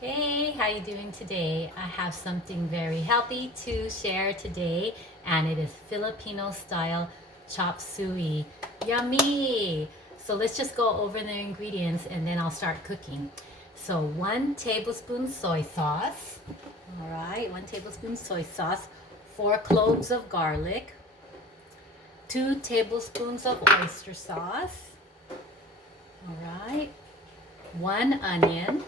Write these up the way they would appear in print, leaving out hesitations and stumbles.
Hey, how you doing today? I have something very healthy to share today, and it is Filipino style chop suey. Yummy! So let's just go over the ingredients and then I'll start cooking. So 1 tablespoon soy sauce. All right, 1 tablespoon soy sauce, 4 cloves of garlic, 2 tablespoons of oyster sauce. All right, 1 onion.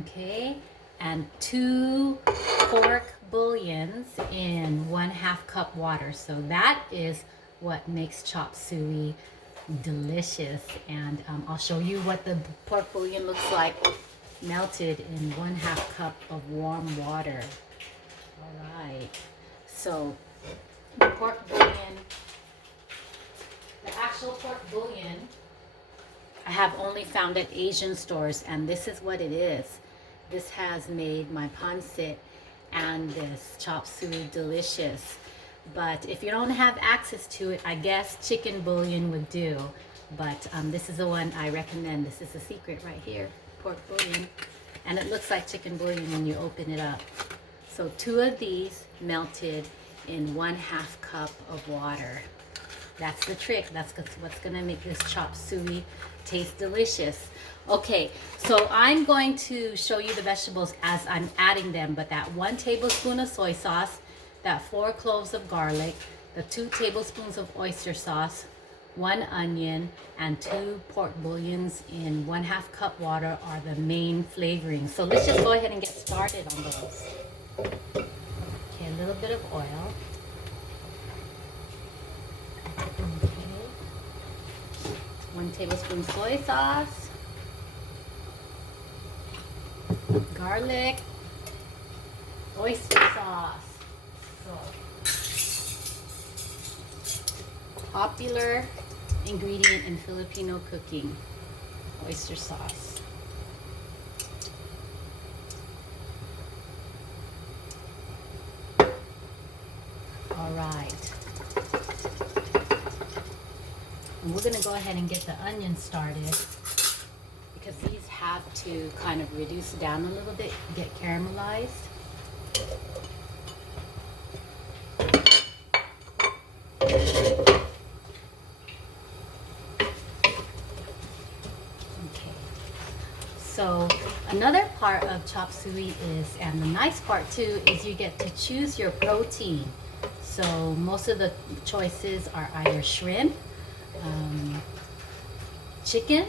Okay, and 2 pork bouillons in 1/2 cup water. So that is what makes chop suey delicious. And I'll show you what the pork bouillon looks like melted in 1/2 cup of warm water. All right, so the pork bouillon, the actual pork bouillon, I have only found at Asian stores, and this is what it is. This has made my pancit and this chop suey delicious. But if you don't have access to it, I guess chicken bouillon would do. But this is the one I recommend. This is the secret right here, pork bouillon. And it looks like chicken bouillon when you open it up. So 2 of these melted in 1/2 cup of water. That's the trick. That's what's gonna make this chop suey taste delicious. Okay, so I'm going to show you the vegetables as I'm adding them, but that 1 tablespoon of soy sauce, that 4 cloves of garlic, the 2 tablespoons of oyster sauce, 1 onion, and 2 pork bouillons in 1/2 cup water are the main flavorings. So let's just go ahead and get started on those. Okay, a little bit of oil. Okay. 1 tablespoon soy sauce, garlic, oyster sauce. So, popular ingredient in Filipino cooking, oyster sauce. All right. And we're going to go ahead and get the onions started because these have to kind of reduce down a little bit, get caramelized. Okay. So another part of chop suey is, and the nice part too, is you get to choose your protein. So most of the choices are either shrimp, chicken,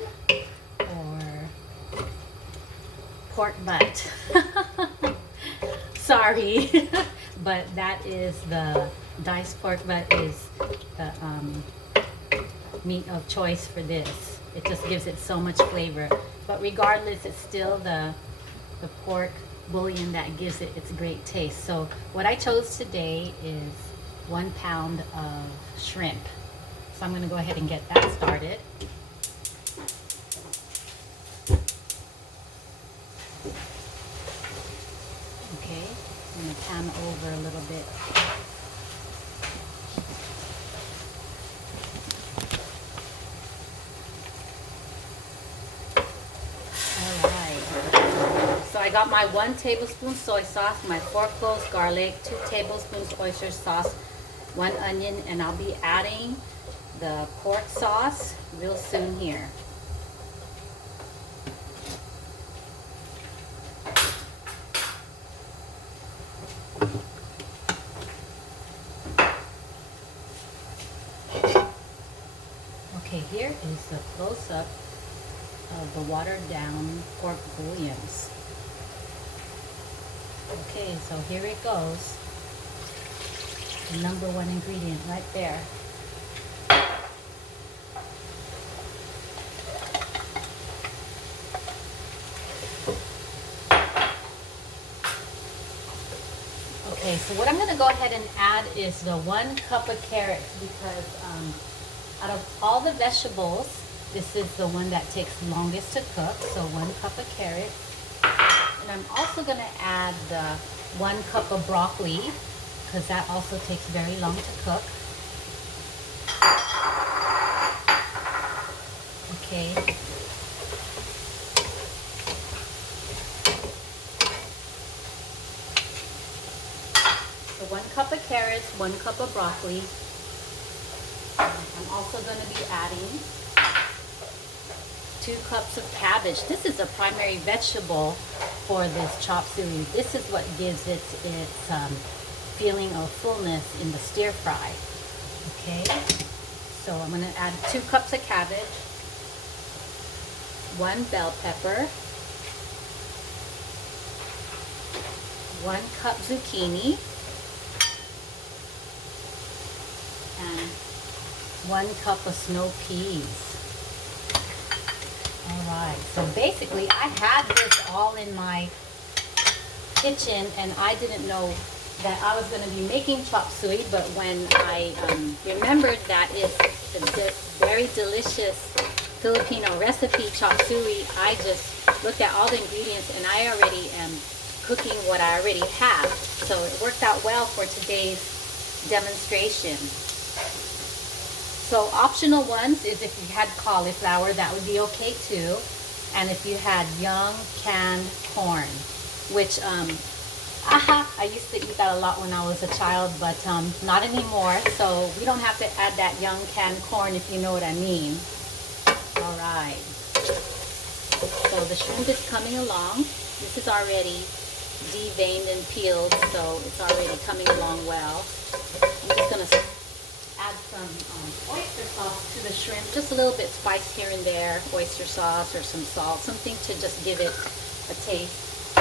or pork butt. Sorry, but that is the diced pork butt is the meat of choice for this. It just gives it so much flavor. But regardless, it's still the pork bouillon that gives it its great taste. So what I chose today is 1 pound of shrimp. So I'm going to go ahead and get that started. Okay, I'm going to pan over a little bit. All right. So I got my 1 tablespoon soy sauce, my 4 cloves garlic, 2 tablespoons oyster sauce, 1 onion, and I'll be adding the pork sauce real soon here. Okay, here is the close-up of the watered down pork bouillons. Okay, so here it goes. The number 1 ingredient right there. Okay, so what I'm going to go ahead and add is the 1 cup of carrots because out of all the vegetables, this is the one that takes longest to cook. So 1 cup of carrots. And I'm also going to add the 1 cup of broccoli because that also takes very long to cook. Okay. cup of carrots, 1 cup of broccoli. I'm also going to be adding 2 cups of cabbage. This is a primary vegetable for this chop suey. This is what gives its feeling of fullness in the stir fry. Okay, so I'm going to add 2 cups of cabbage, 1 bell pepper, 1 cup zucchini, and 1 cup of snow peas. Alright, so basically I had this all in my kitchen and I didn't know that I was going to be making chop suey, but when I remembered that it's a very delicious Filipino recipe, chop suey, I just looked at all the ingredients and I already am cooking what I already have. So it worked out well for today's demonstration. So optional ones is if you had cauliflower, that would be okay too. And if you had young canned corn, which I used to eat that a lot when I was a child, but not anymore. So we don't have to add that young canned corn, if you know what I mean. All right. So the shrimp is coming along. This is already deveined and peeled, so it's already coming along well. I'm just gonna add some oyster sauce to the shrimp, just a little bit spiced here and there, oyster sauce or some salt, something to just give it a taste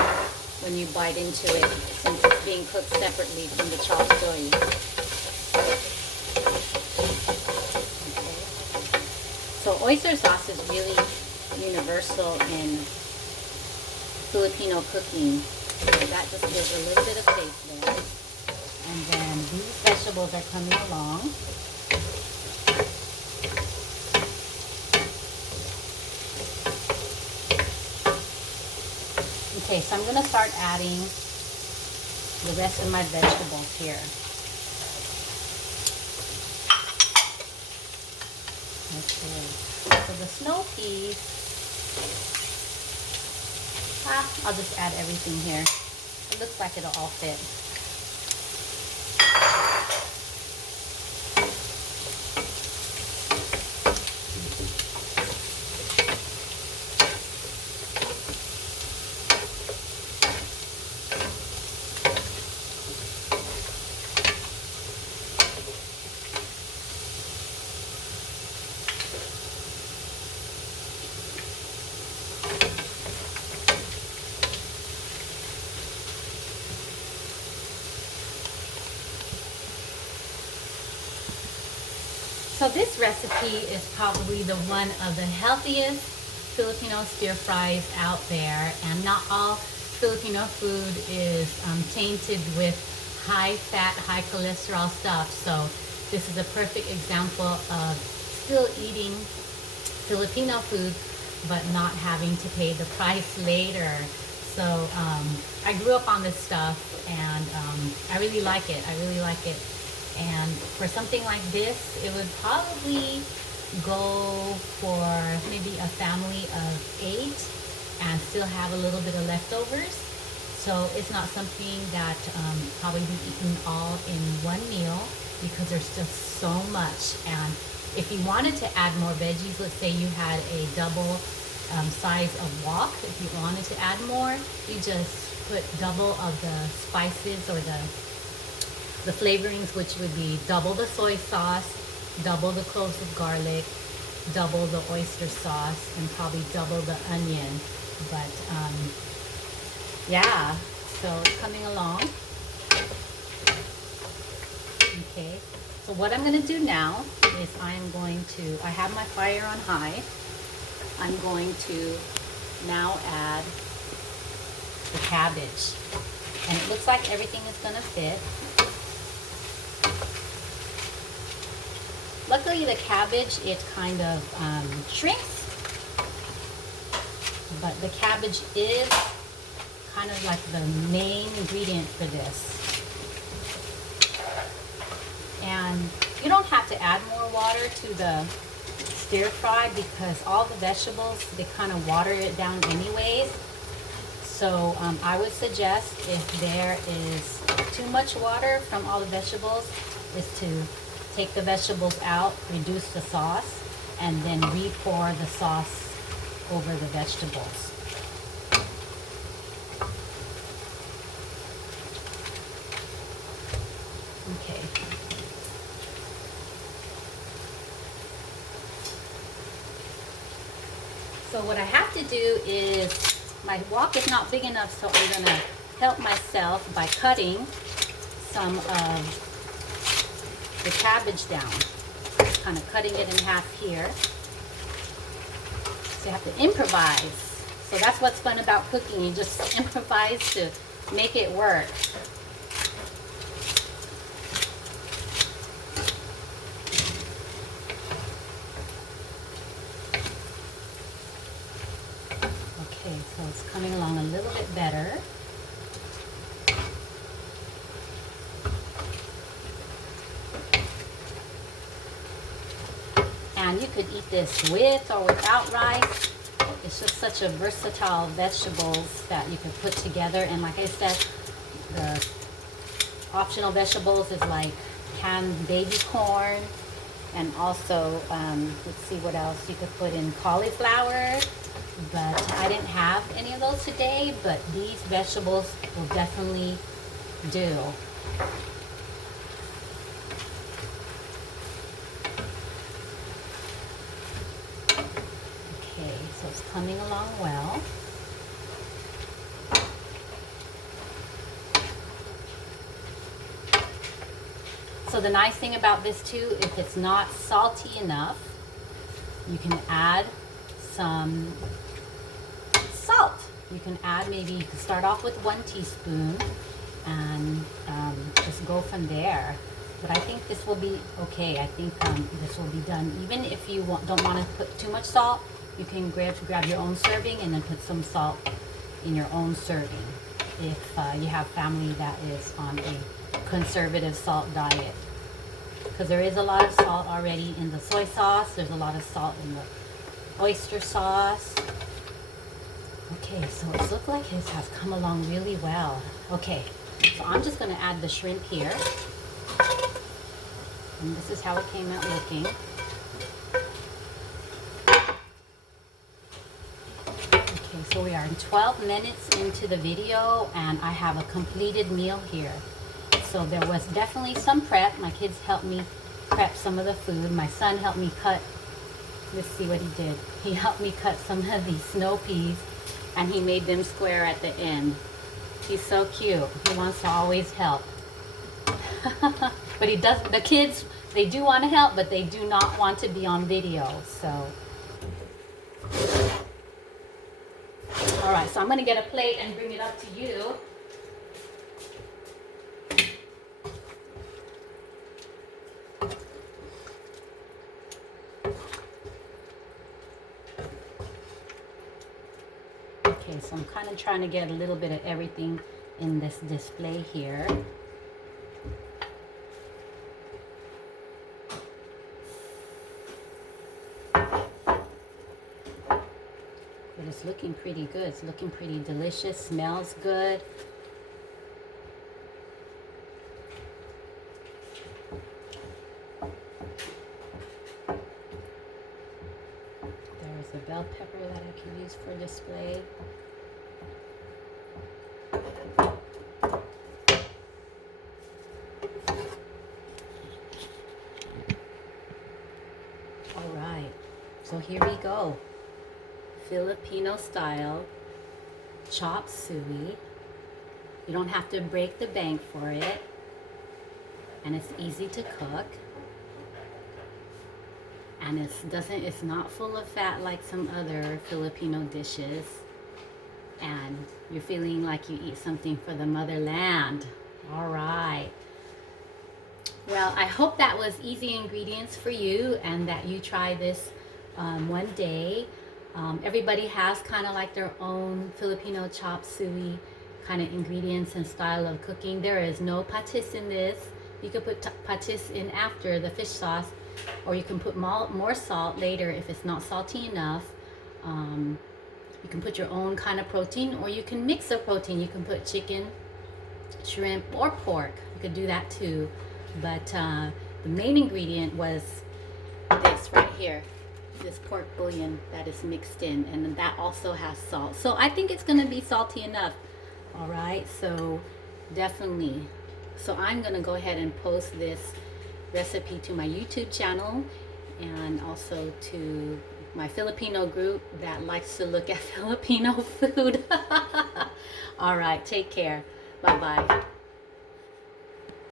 when you bite into it, since it's being cooked separately from the chop suey. Okay. So oyster sauce is really universal in Filipino cooking, so that just gives a little bit of taste there. And then these vegetables are coming along. Okay, so I'm going to start adding the rest of my vegetables here. Okay, so the snow peas, I'll just add everything here. It looks like it'll all fit. So this recipe is probably the one of the healthiest Filipino stir fries out there, and not all Filipino food is tainted with high fat, high cholesterol stuff. So this is a perfect example of still eating Filipino food but not having to pay the price later. So I grew up on this stuff and I really like it. I really like it. And for something like this, it would probably go for maybe a family of 8 and still have a little bit of leftovers. So it's not something that probably be eaten all in one meal, because there's just so much. And if you wanted to add more veggies, let's say you had a double size of wok, if you wanted to add more, you just put double of the spices or the flavorings, which would be double the soy sauce, double the cloves of garlic, double the oyster sauce, and probably double the onion. But yeah, so it's coming along. Okay, so what I'm going to do now is I have my fire on high. I'm going to now add the cabbage, and it looks like everything is going to fit. Luckily, the cabbage, it kind of shrinks, but the cabbage is kind of like the main ingredient for this. And you don't have to add more water to the stir fry, because all the vegetables, they kind of water it down anyways. So I would suggest, if there is too much water from all the vegetables, is to take the vegetables out, reduce the sauce, and then re-pour the sauce over the vegetables. Okay. So what I have to do is, my wok is not big enough, so I'm gonna help myself by cutting some of the cabbage down. Kind of cutting it in half here. So you have to improvise. So that's what's fun about cooking. You just improvise to make it work. Okay, so it's coming along a little bit better. And you could eat this with or without rice. It's just such a versatile vegetables that you can put together. And like I said, the optional vegetables is like canned baby corn, and also let's see what else you could put in, cauliflower. But I didn't have any of those today, but these vegetables will definitely do. Okay, so it's coming along well. So the nice thing about this too, if it's not salty enough, you can add some salt. You can add, maybe you can start off with 1 teaspoon and just go from there. But I think this will be okay. I think this will be done. Even if you don't want to put too much salt, you can grab your own serving and then put some salt in your own serving if you have family that is on a conservative salt diet. Because there is a lot of salt already in the soy sauce. There's a lot of salt in the oyster sauce. Okay, so it looks like it has come along really well. Okay, so I'm just going to add the shrimp here. And this is how it came out looking. Okay, so we are 12 minutes into the video and I have a completed meal here. So there was definitely some prep. My kids helped me prep some of the food. My son helped me cut, let's see what he did. He helped me cut some of these snow peas and he made them square at the end. He's so cute. He wants to always help. But he does, the kids, they do want to help, but they do not want to be on video, so. All right, so I'm gonna get a plate and bring it up to you. Okay, so I'm kind of trying to get a little bit of everything in this display here. But it's looking pretty good. It's looking pretty delicious. Smells good. There's a bell pepper that I can use for display. All right, so here we go. Filipino style chop suey. You don't have to break the bank for it, and it's easy to cook, and it's not full of fat like some other Filipino dishes, and you're feeling like you eat something for the motherland. All right, well, I hope that was easy ingredients for you and that you try this one day. Everybody has kind of like their own Filipino chop suey kind of ingredients and style of cooking. There is no patis in this. You could put patis in after the fish sauce, or you can put more salt later if it's not salty enough. You can put your own kind of protein, or you can mix a protein. You can put chicken, shrimp, or pork. You could do that too. But the main ingredient was this right here, this pork bouillon that is mixed in, and that also has salt. So I think it's gonna be salty enough. All right, so definitely. So I'm gonna go ahead and post this recipe to my YouTube channel and also to my Filipino group that likes to look at Filipino food. All right, take care. Bye-bye.